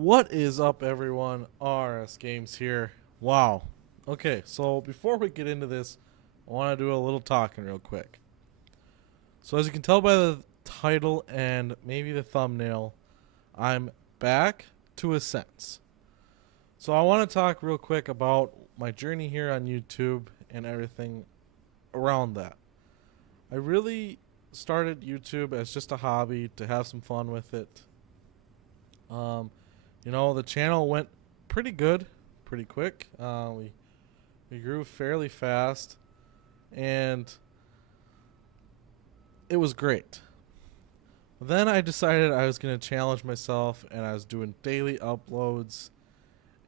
What is up, everyone? RS Games here. Wow. Okay, so before we get into this, I want to do a little talking real quick. So, as you can tell by the title and maybe the thumbnail, I'm back to a sense. So, I want to talk real quick about my journey here on YouTube and everything around that. I really started YouTube as just a hobby to have some fun with it. Um, the channel went pretty good, pretty quick. We grew fairly fast, and it was great. Then I decided I was going to challenge myself, and I was doing daily uploads,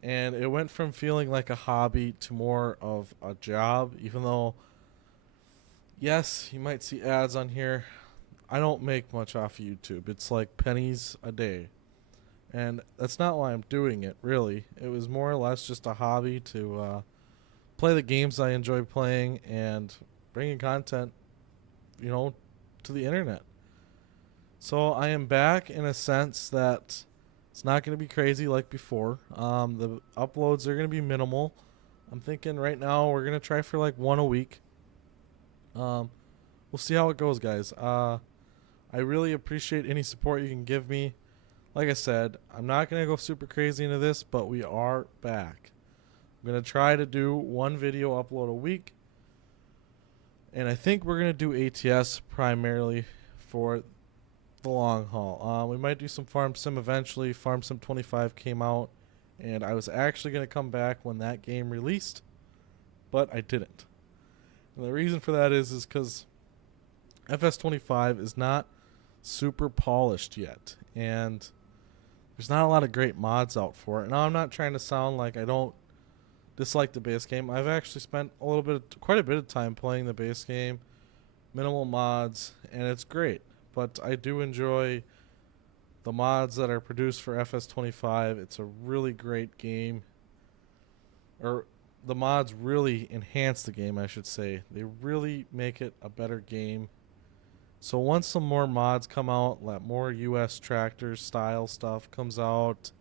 and it went from feeling like a hobby to more of a job. Even though, yes, you might see ads on here, I don't make much off of YouTube. It's like pennies a day. And that's not why I'm doing it, really. It was more or less just a hobby to play the games I enjoy playing and bringing content, you know, to the internet. So I am back in a sense that it's not going to be crazy like before. The uploads are going to be minimal. I'm thinking right now we're going to try for like one a week. We'll see how it goes, guys. I really appreciate any support you can give me. Like I said, I'm not going to go super crazy into this, but we are back. I'm going to try to do one video upload a week. And I think we're going to do ATS primarily for the long haul. We might do some Farm Sim eventually. Farm Sim 25 came out, and I was actually going to come back when that game released, but I didn't. And the reason for that is because FS25 is not super polished yet, and there's not a lot of great mods out for it. Now, I'm not trying to sound like I don't dislike the base game. I've actually spent quite a bit of time playing the base game, minimal mods, and it's great. But I do enjoy the mods that are produced for FS25. It's a really great game. Or the mods really enhance the game, I should say. They really make it a better game. So once some more mods come out, like more US tractor style stuff comes out,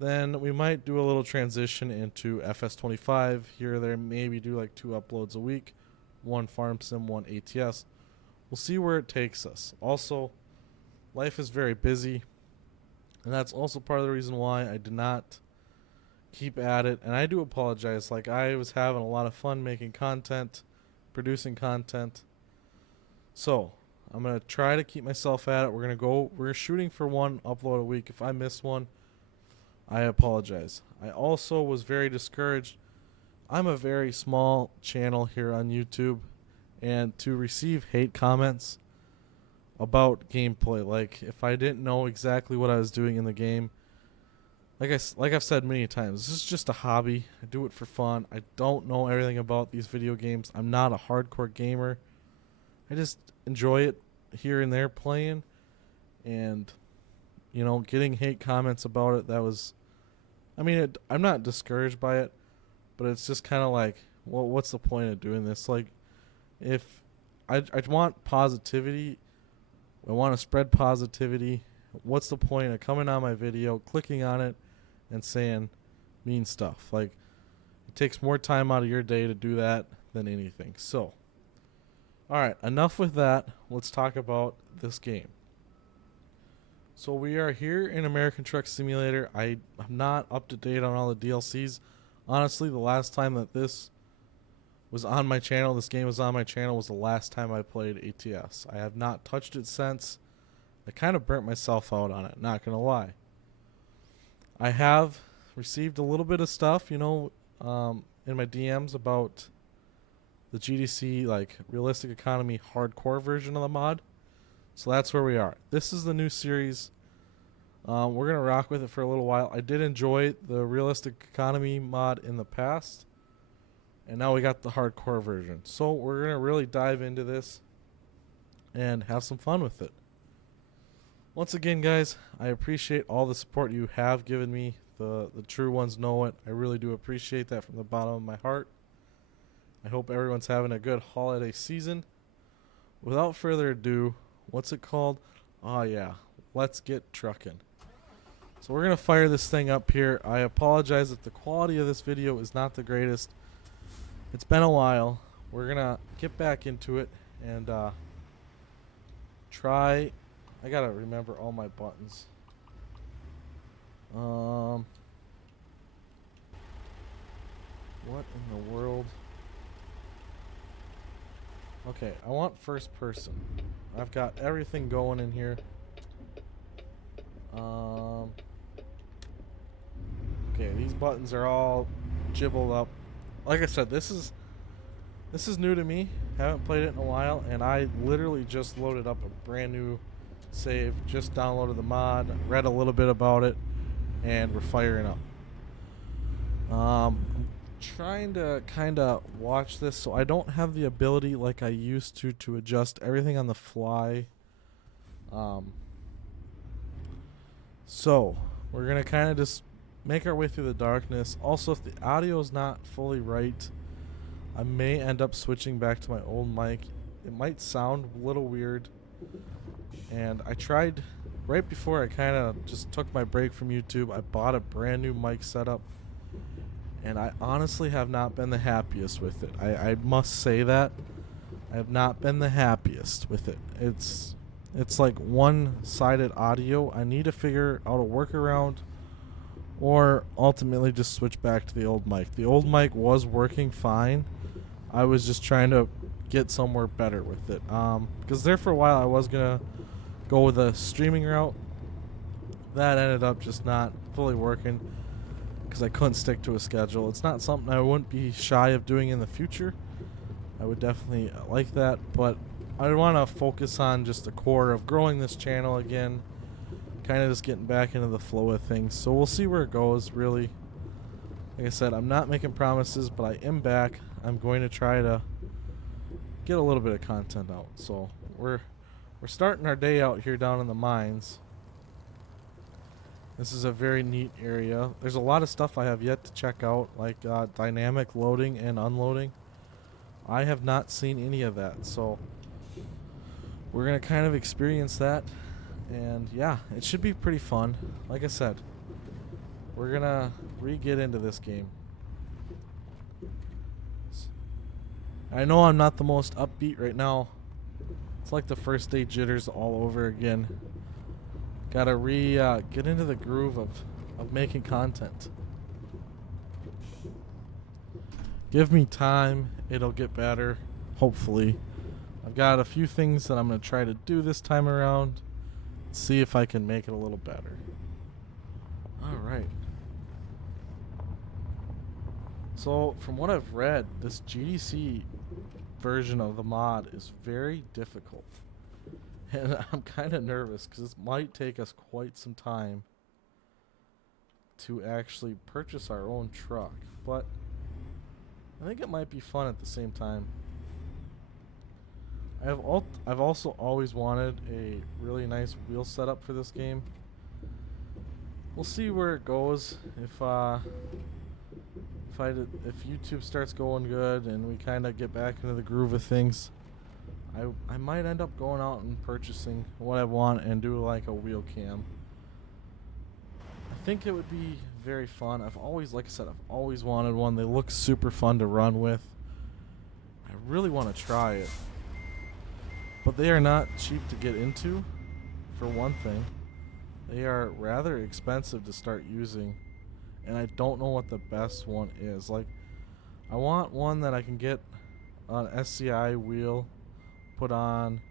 then we might do a little transition into FS25 here or there. Maybe do like 2 uploads a week, 1 Farm Sim, 1 ATS. We'll see where it takes us. Also, life is very busy, and that's also part of the reason why I did not keep at it. And I do apologize. Like, I was having a lot of fun making content, producing content. So, I'm going to try to keep myself at it. We're shooting for 1 upload a week. If I miss one, I apologize. I also was very discouraged. I'm a very small channel here on YouTube, and to receive hate comments about gameplay, like if I didn't know exactly what I was doing in the game, like I've said many times, this is just a hobby. I do it for fun. I don't know everything about these video games. I'm not a hardcore gamer. I just enjoy it here and there playing, and getting hate comments about it. I'm not discouraged by it, but it's just kind of like, well, what's the point of doing this? Like, if I want positivity, I want to spread positivity. What's the point of coming on my video, clicking on it, and saying mean stuff? Like, it takes more time out of your day to do that than anything. So, all right, enough with that. Let's talk about this game. So we are here in American Truck Simulator. I'm not up to date on all the DLCs. Honestly, the last time that this was on my channel, this game was on my channel, was the last time I played ATS. I have not touched it since. I kind of burnt myself out on it, not going to lie. I have received a little bit of stuff, in my DMs about the GDC, like, realistic economy hardcore version of the mod. So that's where we are. This is the new series. We're going to rock with it for a little while. I did enjoy the realistic economy mod in the past, and now we got the hardcore version. So we're going to really dive into this and have some fun with it. Once again, guys, I appreciate all the support you have given me. The true ones know it. I really do appreciate that from the bottom of my heart. I hope everyone's having a good holiday season. Without further ado, what's it called? Oh, yeah. Let's get trucking. So we're going to fire this thing up here. I apologize if the quality of this video is not the greatest. It's been a while. We're going to get back into it and try. I got to remember all my buttons. What in the world? Okay, I want first person. I've got everything going in here. Okay, these buttons are all jibbled up. Like I said, this is new to me. Haven't played it in a while, and I literally just loaded up a brand new save. Just downloaded the mod, read a little bit about it, and we're firing up. I'm trying to kind of watch this, so I don't have the ability like I used to adjust everything on the fly. So we're gonna kind of just make our way through the darkness. Also, if the audio is not fully right, I may end up switching back to my old mic. It might sound a little weird, and I tried right before I kind of just took my break from YouTube. I bought a brand new mic setup, and I honestly have not been the happiest with it. I must say that I have not been the happiest with it. It's like one-sided audio. I need to figure out a workaround, or ultimately just switch back to the old mic. The old mic was working fine. I was just trying to get somewhere better with it. Because there for a while I was gonna go with a streaming route. That ended up just not fully working because I couldn't stick to a schedule. It's not something I wouldn't be shy of doing in the future. I would definitely like that, but I want to focus on just the core of growing this channel again, kind of just getting back into the flow of things. So we'll see where it goes, really. Like I said, I'm not making promises, but I am back. I'm going to try to get a little bit of content out. So we're starting our day out here down in the mines. This is a very neat area. There's a lot of stuff I have yet to check out, like dynamic loading and unloading. I have not seen any of that, so we're going to kind of experience that. And yeah, it should be pretty fun. Like I said, we're going to re-get into this game. I know I'm not the most upbeat right now. It's like the first day jitters all over again. Gotta get into the groove of making content. Give me time, it'll get better, hopefully. I've got a few things that I'm gonna try to do this time around. See if I can make it a little better. Alright. So, from what I've read, this GDC version of the mod is very difficult. And I'm kind of nervous because this might take us quite some time to actually purchase our own truck. But I think it might be fun at the same time. I've also always wanted a really nice wheel setup for this game. We'll see where it goes. If YouTube starts going good and we kind of get back into the groove of things, I might end up going out and purchasing what I want and do like a wheel cam. I think it would be very fun. Like I said, I've always wanted one. They look super fun to run with. I really want to try it. But they are not cheap to get into, for one thing. They are rather expensive to start using, and I don't know what the best one is. Like, I want one that I can get an SCI wheel put on.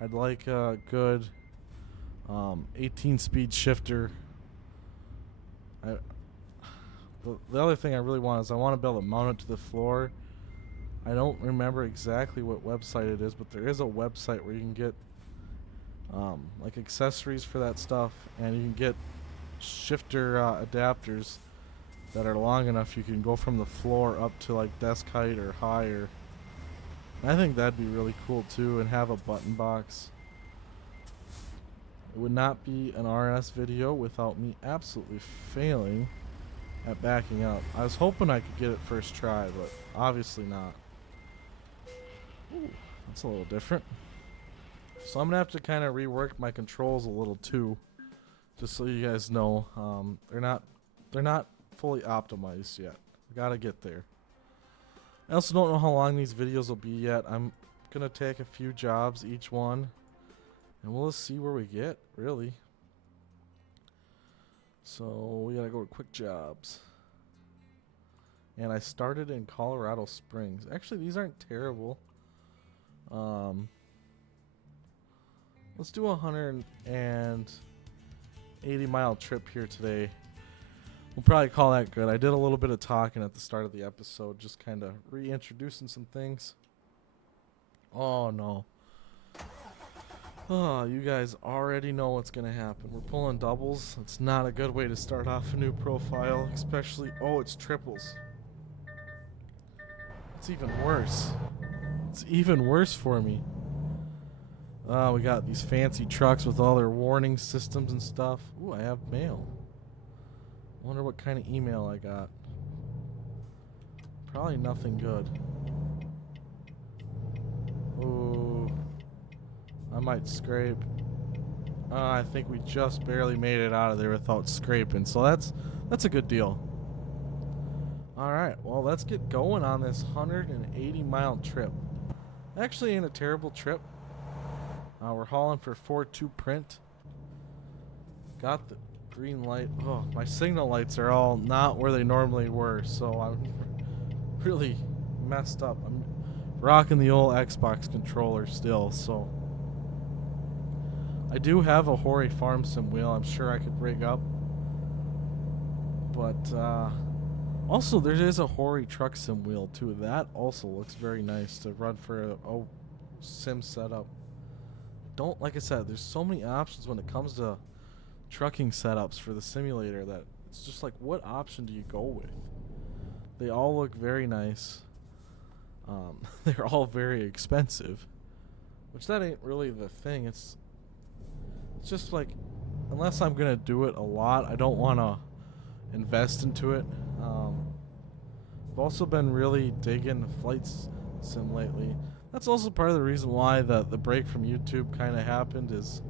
I'd like a good 18-speed shifter. The other thing I really want is I want to be able to mount it to the floor. I don't remember exactly what website it is, but there is a website where you can get like accessories for that stuff, and you can get shifter adapters that are long enough you can go from the floor up to like desk height or higher. I think that'd be really cool too, and have a button box. It would not be an RS video without me absolutely failing at backing up. I was hoping I could get it first try, but obviously not. Ooh, that's a little different. So I'm gonna have to kind of rework my controls a little too, Just so you guys know, they're not fully optimized yet. Gotta get there. I also don't know how long these videos will be yet. I'm gonna take a few jobs each one, and we'll just see where we get, really. So we gotta go to quick jobs. And I started in Colorado Springs. Actually, these aren't terrible. Let's do a 180-mile trip here today. We'll probably call that good. I did a little bit of talking at the start of the episode, just kind of reintroducing some things. Oh, no. Oh, you guys already know what's going to happen. We're pulling doubles. It's not a good way to start off a new profile, especially... Oh, it's triples. It's even worse. It's even worse for me. We got these fancy trucks with all their warning systems and stuff. Ooh, I have mail. Wonder what kind of email I got. Probably nothing good. Ooh. I might scrape. I think we just barely made it out of there without scraping. So that's a good deal. Alright, well, let's get going on this 180-mile trip. Actually ain't a terrible trip. We're hauling for 4.2 print. Got the green light. Oh, my signal lights are all not where they normally were, so I'm really messed up. I'm rocking the old Xbox controller still, so I do have a Hori Farm Sim wheel I'm sure I could rig up. But also there is a Hori Truck Sim wheel too. That also looks very nice to run for a sim setup. Like I said, there's so many options when it comes to trucking setups for the simulator that it's just like, what option do you go with? They all look very nice. They're all very expensive, which that ain't really the thing. It's just like, unless I'm gonna do it a lot, I don't want to invest into it. I've also been really digging flight sim lately. That's also part of the reason why the break from YouTube kind of happened is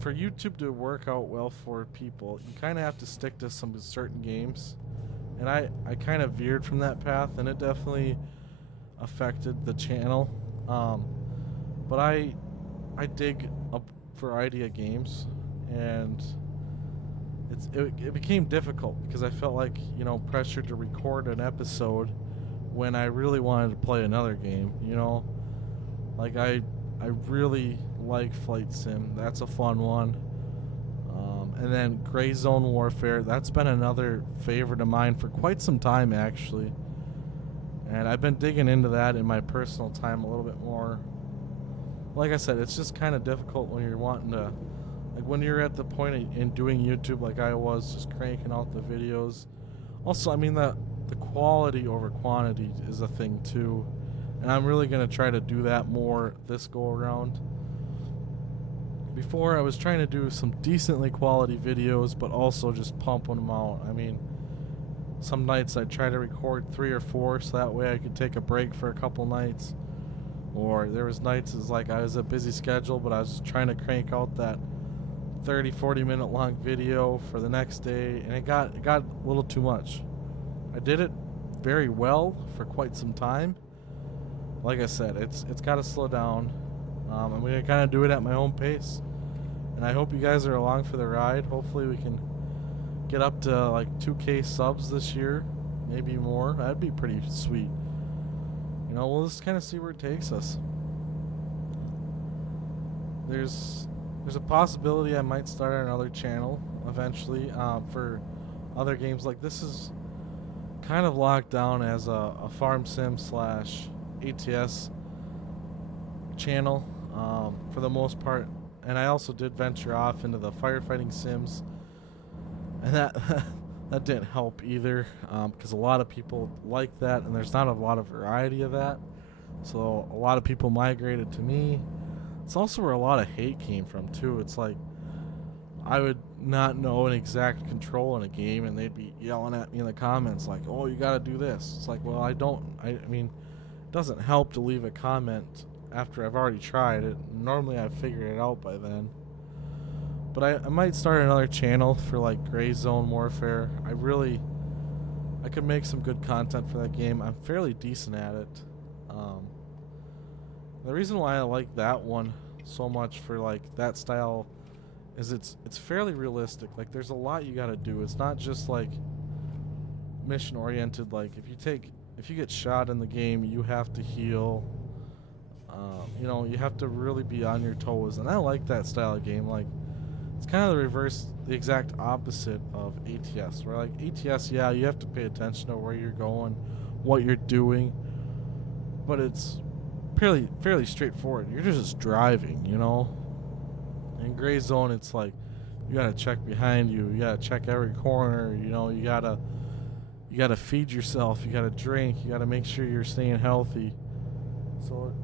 for YouTube to work out well for people, you kind of have to stick to some certain games. And I kind of veered from that path, and it definitely affected the channel. But I dig a variety of games, and it became difficult because I felt like, you know, pressured to record an episode when I really wanted to play another game, you know? Like, I really like Flight Sim. That's a fun one. And then Gray Zone Warfare. That's been another favorite of mine for quite some time, actually. And I've been digging into that in my personal time a little bit more. Like I said, it's just kind of difficult when you're wanting to... Like, when you're at the point in doing YouTube like I was, just cranking out the videos. Also, I mean, the quality over quantity is a thing too, and I'm really going to try to do that more this go around. Before, I was trying to do some decently quality videos, but also just pumping them out. I mean, some nights I'd try to record 3 or 4 so that way I could take a break for a couple nights. Or there was nights as like I was a busy schedule, but I was trying to crank out that 30-40 minute long video for the next day, and it got a little too much. I did it very well for quite some time. Like I said, it's got to slow down. I'm going to kind of do it at my own pace. And I hope you guys are along for the ride. Hopefully we can get up to like 2K subs this year. Maybe more. That'd be pretty sweet. You know, we'll just kind of see where it takes us. There's a possibility I might start another channel eventually for other games. Like, this is kind of locked down as a farm sim / ATS channel for the most part. And I also did venture off into the firefighting sims, and that didn't help either, because a lot of people like that, and there's not a lot of variety of that. So a lot of people migrated to me. It's also where a lot of hate came from too. It's like, I would not know an exact control in a game, and they'd be yelling at me in the comments like, "Oh, you gotta do this." It's like, well, I mean, it doesn't help to leave a comment after I've already tried it. Normally I've figured it out by then. But I might start another channel for like Gray Zone Warfare. I could make some good content for that game. I'm fairly decent at it. Um, the reason why I like that one so much for like that style is it's fairly realistic. Like there's a lot you gotta do. It's not just like mission oriented. Like if you get shot in the game, you have to heal. You have to really be on your toes, and I like that style of game. Like it's kind of the reverse, the exact opposite of ATS. Where like ATS, yeah, you have to pay attention to where you're going, what you're doing, but it's fairly straightforward. You're just driving, you know. In Gray Zone, it's like you gotta check behind you, you gotta check every corner. You gotta feed yourself, you gotta drink, you gotta make sure you're staying healthy. So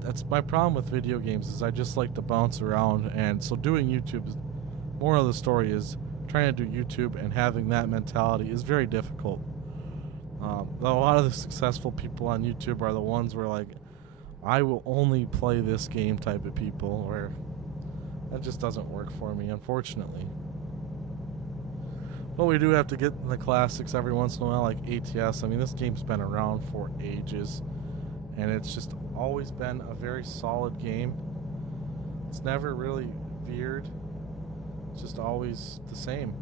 that's my problem with video games is I just like to bounce around, and so doing YouTube, moral of the story is trying to do YouTube and having that mentality is very difficult. A lot of the successful people on YouTube are the ones where like I will only play this game type of people, where that just doesn't work for me, unfortunately. But we do have to get in the classics every once in a while, like ATS. I mean, this game's been around for ages, and it's just always been a very solid game. It's never really veered. It's just always the same.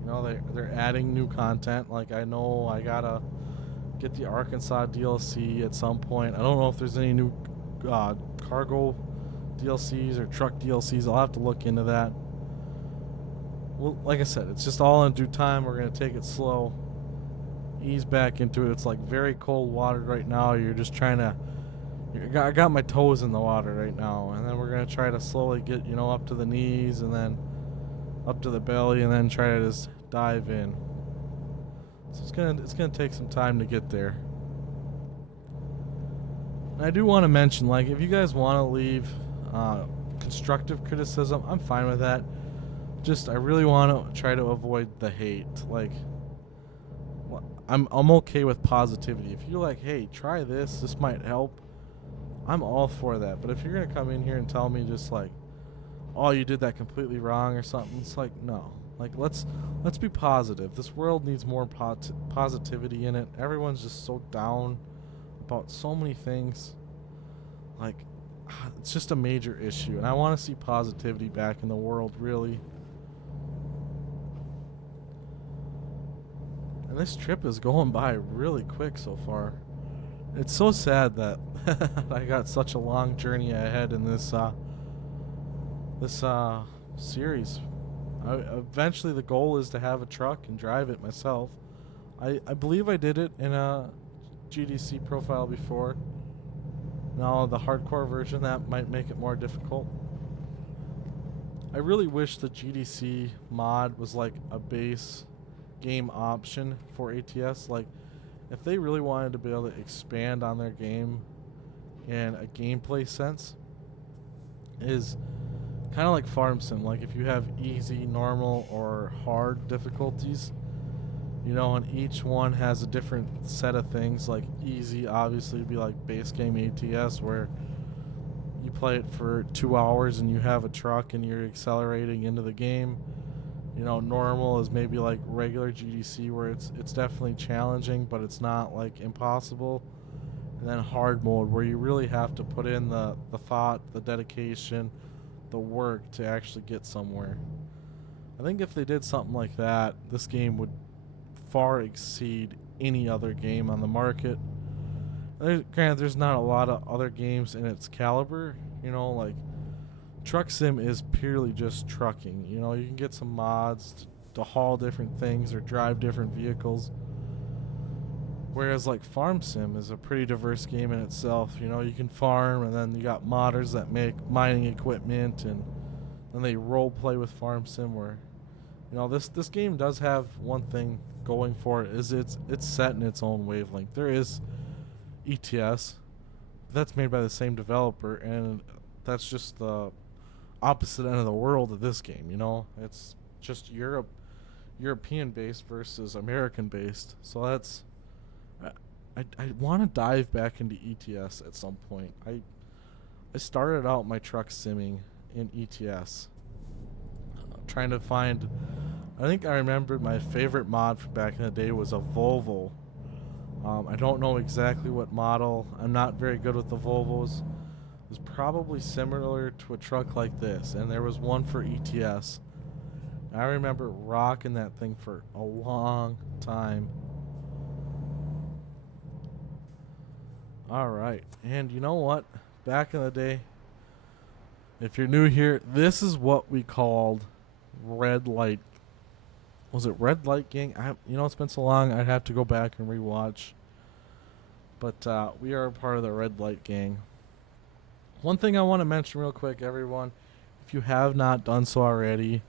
You know, they're adding new content. Like I know I gotta get the Arkansas DLC at some point. I don't know if there's any new cargo DLCs or truck DLCs. I'll have to look into that. Well, like I said, it's just all in due time. We're gonna take it slow, ease back into it. It's like very cold water right now. You're just trying to. I got my toes in the water right now, and then we're gonna try to slowly get up to the knees, and then up to the belly, and then try to just dive in. So it's gonna take some time to get there. And I do want to mention, like, if you guys want to leave constructive criticism, I'm fine with that. Just I really want to try to avoid the hate. Like, I'm okay with positivity. If you're like, hey, try this, this might help, I'm all for that. But if you're gonna come in here and tell me just like, oh, you did that completely wrong or something, it's like, no. Like, let's be positive. This world needs more positivity in it. Everyone's just so down about so many things. Like, it's just a major issue, and I want to see positivity back in the world, really. And this trip is going by really quick so far. It's so sad that I got such a long journey ahead in this series. Eventually, the goal is to have a truck and drive it myself. I believe I did it in a GDC profile before. Now, the hardcore version, that might make it more difficult. I really wish the GDC mod was like a base game option for ATS. Like, if they really wanted to be able to expand on their game in a gameplay sense, is kind of like Farm Sim. Like, if you have easy, normal, or hard difficulties, and each one has a different set of things. Like, easy obviously would be like base game ATS, where you play it for 2 hours and you have a truck and you're accelerating into the game. Normal is maybe like regular GDC, where it's definitely challenging, but it's not like impossible. And then hard mode, where you really have to put in the thought, the dedication, the work to actually get somewhere. I think if they did something like that, this game would far exceed any other game on the market. Granted, there's not a lot of other games in its caliber. Like, Truck Sim is purely just trucking. You can get some mods to haul different things or drive different vehicles. Whereas, like, Farm Sim is a pretty diverse game in itself. You can farm, and then you got modders that make mining equipment, and then they role play with Farm Sim, where, this game does have one thing going for it, is it's set in its own wavelength. There is ETS, that's made by the same developer, and that's just the opposite end of the world of this game. It's just European based versus American based. So that's I want to dive back into ETS at some point. I started out my truck simming in ETS, trying to find. I think I remember my favorite mod from back in the day was a Volvo. I don't know exactly what model. I'm not very good with the Volvos. It was probably similar to a truck like this, and there was one for ETS. I remember rocking that thing for a long time. Alright, and you know what? Back in the day, if you're new here, this is what we called red light. Was it red light gang? It's been so long, I'd have to go back and rewatch. But we are a part of the red light gang. One thing I want to mention real quick, everyone, if you have not done so already,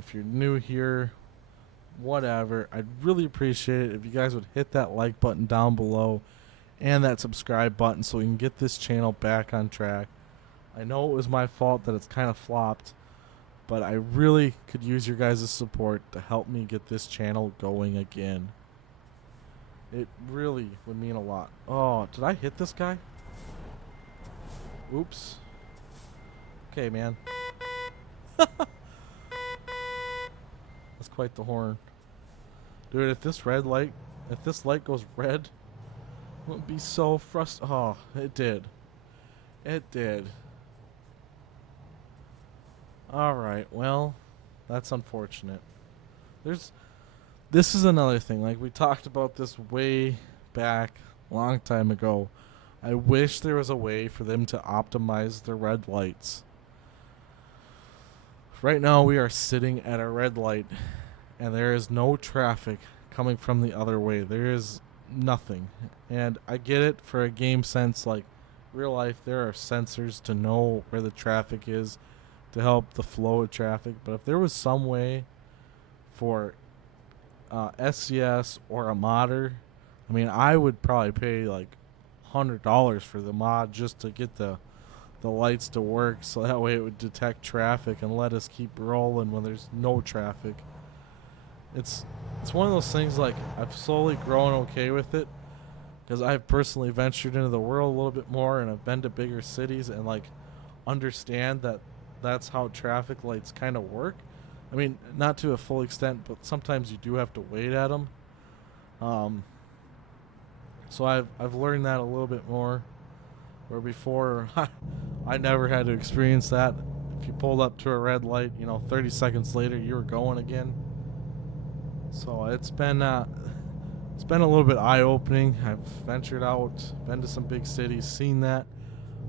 if you're new here, whatever, I'd really appreciate it if you guys would hit that like button down below and that subscribe button so we can get this channel back on track. I know it was my fault that it's kind of flopped, but I really could use your guys' support to help me get this channel going again. It really would mean a lot. Oh, did I hit this guy? Oops. Okay, man. That's quite the horn. Dude, if this light goes red, it would be so frustrating. Oh, it did. It did. Alright, well, that's unfortunate. This is another thing. Like, we talked about this way back, a long time ago. I wish there was a way for them to optimize the red lights. Right now, we are sitting at a red light, and there is no traffic coming from the other way. There is nothing. And I get it for a game sense, like real life, there are sensors to know where the traffic is to help the flow of traffic. But if there was some way for SCS or a modder, I mean, I would probably pay like $100 for the mod just to get the lights to work, so that way it would detect traffic and let us keep rolling when there's no traffic. It's one of those things, like, I've slowly grown okay with it because I've personally ventured into the world a little bit more, and I've been to bigger cities and like understand that that's how traffic lights kind of work. I mean, not to a full extent, but sometimes you do have to wait at them. So I've learned that a little bit more, where before I never had to experience that. If you pulled up to a red light, 30 seconds later you were going again. So it's been a little bit eye-opening. I've ventured out, been to some big cities, seen that,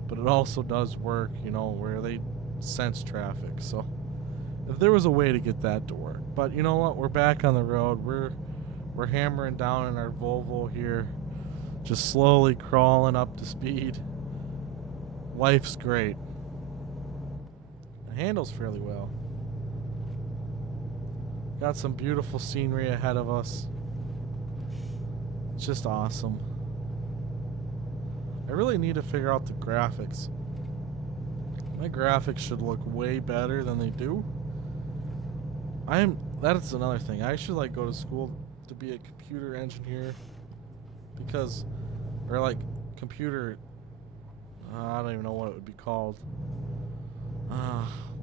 but it also does work, where they sense traffic. So if there was a way to get that to work. But you know what? We're back on the road. We're hammering down in our Volvo here, just slowly crawling up to speed. Life's great. It handles fairly well. Got some beautiful scenery ahead of us. It's just awesome. I really need to figure out the graphics. My graphics should look way better than they do. That's another thing. I should go to school to be a computer engineer, because, or computer, I don't even know what it would be called.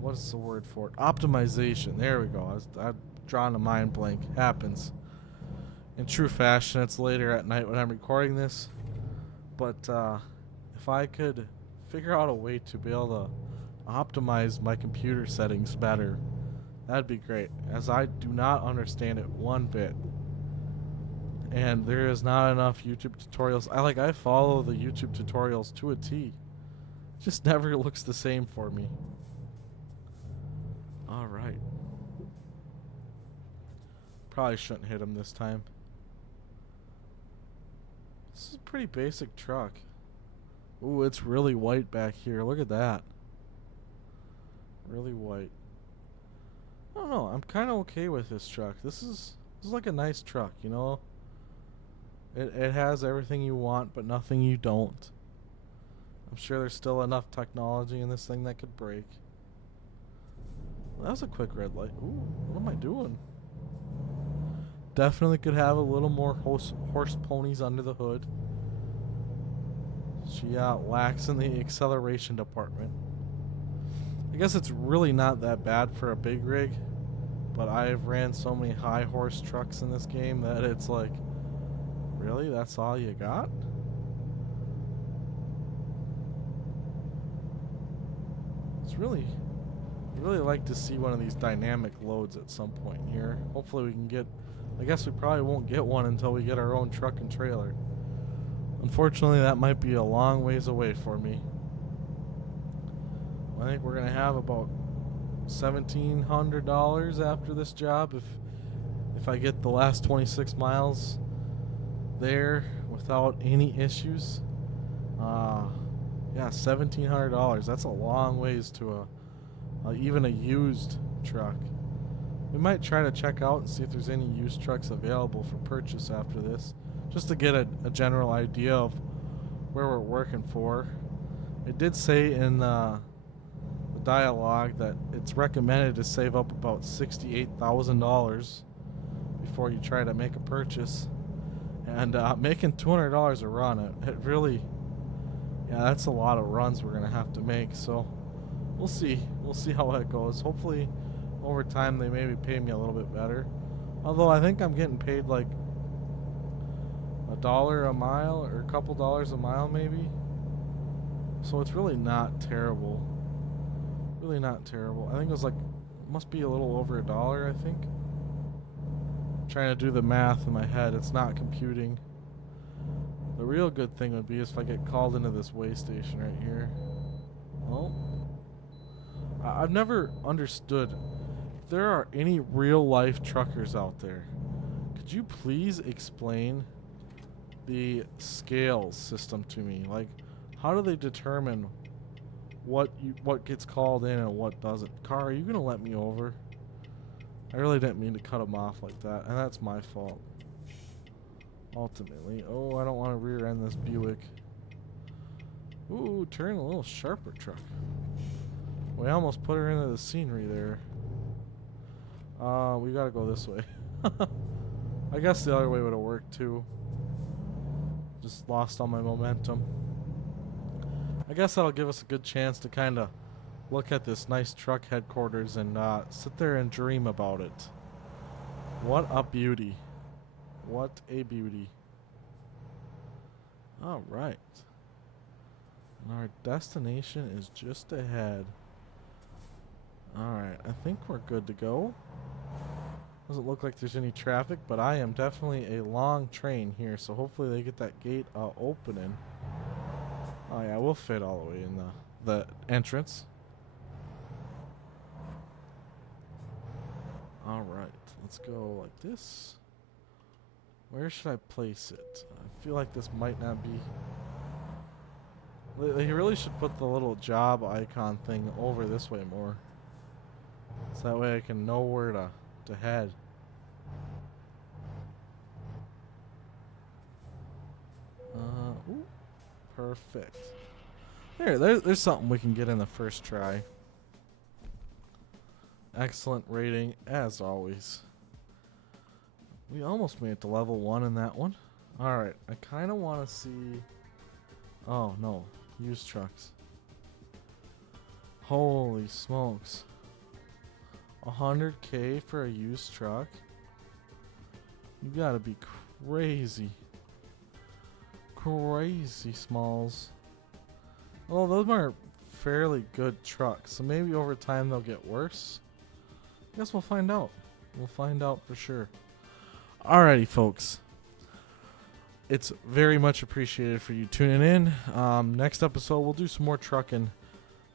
What is the word for it? Optimization. There we go. I've drawn a mind blank. Happens. In true fashion, it's later at night when I'm recording this. But if I could figure out a way to be able to optimize my computer settings better, that'd be great, as I do not understand it one bit. And there is not enough YouTube tutorials. I follow the YouTube tutorials to a T. It just never looks the same for me. Alright. Probably shouldn't hit him this time. This is a pretty basic truck. Ooh, it's really white back here. Look at that. Really white. I don't know. I'm kind of okay with this truck. This is like a nice truck, It has everything you want, but nothing you don't. I'm sure there's still enough technology in this thing that could break. Well, that was a quick red light. Ooh, what am I doing? Definitely could have a little more horse ponies under the hood. She lacks in the acceleration department. I guess it's really not that bad for a big rig. but I've ran so many high horse trucks in this game that it's like, really? That's all you got? It's really, really like to see one of these dynamic loads at some point here. Hopefully we can get, I guess we probably won't get one until we get our own truck and trailer. Unfortunately, that might be a long ways away for me. I think we're going to have about $1,700 after this job if I get the last 26 miles there without any issues. Yeah, $1,700. That's a long ways to even a used truck. We might try to check out and see if there's any used trucks available for purchase after this, just to get a general idea of where we're working for. It did say in the dialogue that it's recommended to save up about $68,000 before you try to make a purchase, and making $200 a run, it really, yeah, that's a lot of runs we're gonna have to make. So we'll see how that goes. Hopefully over time they maybe pay me a little bit better, although I think I'm getting paid like $1 a mile or a couple dollars a mile maybe, so it's really not terrible. Really not terrible. I think it was like, must be a little over $1, I think. I'm trying to do the math in my head. It's not computing. The real good thing would be if I get called into this way station right here. Well, I've never understood if there are any real life truckers out there. Could you please explain the scales system to me? Like, how do they determine what gets called in and what doesn't? Car, are you gonna let me over? I really didn't mean to cut him off like that, and that's my fault ultimately. Oh, I don't want to rear end this Buick. Ooh, turn a little sharper, truck. We almost put her into the scenery there. We gotta go this way. I guess the other way would have worked too. Just lost all my momentum. I guess that'll give us a good chance to kind of look at this nice truck headquarters and sit there and dream about it. What a beauty. What a beauty. Alright. Our destination is just ahead. Alright, I think we're good to go. Doesn't look like there's any traffic, but I am definitely a long train here, so hopefully they get that gate opening. Oh yeah, we'll fit all the way in the entrance. Alright, let's go like this. Where should I place it? I feel like this might not be... They really should put the little job icon thing over this way more, so that way I can know where to head. Ooh, perfect. There's something we can get in the first try. Excellent rating as always. We almost made it to level 1 in that one. Alright, I kind of want to see... Oh no, used trucks. Holy smokes. 100K for a used truck? You gotta be crazy. Crazy, Smalls. Well, those are fairly good trucks, so maybe over time they'll get worse. I guess we'll find out. We'll find out for sure. Alrighty, folks. It's very much appreciated for you tuning in. Next episode, we'll do some more trucking.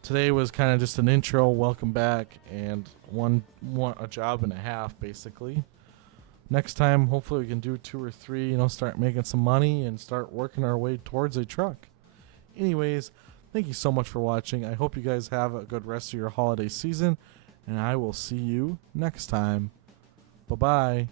Today was kind of just an intro, welcome back, and a job and a half, basically. Next time, hopefully we can do 2 or 3, start making some money and start working our way towards a truck. Anyways, thank you so much for watching. I hope you guys have a good rest of your holiday season, and I will see you next time. Bye-bye.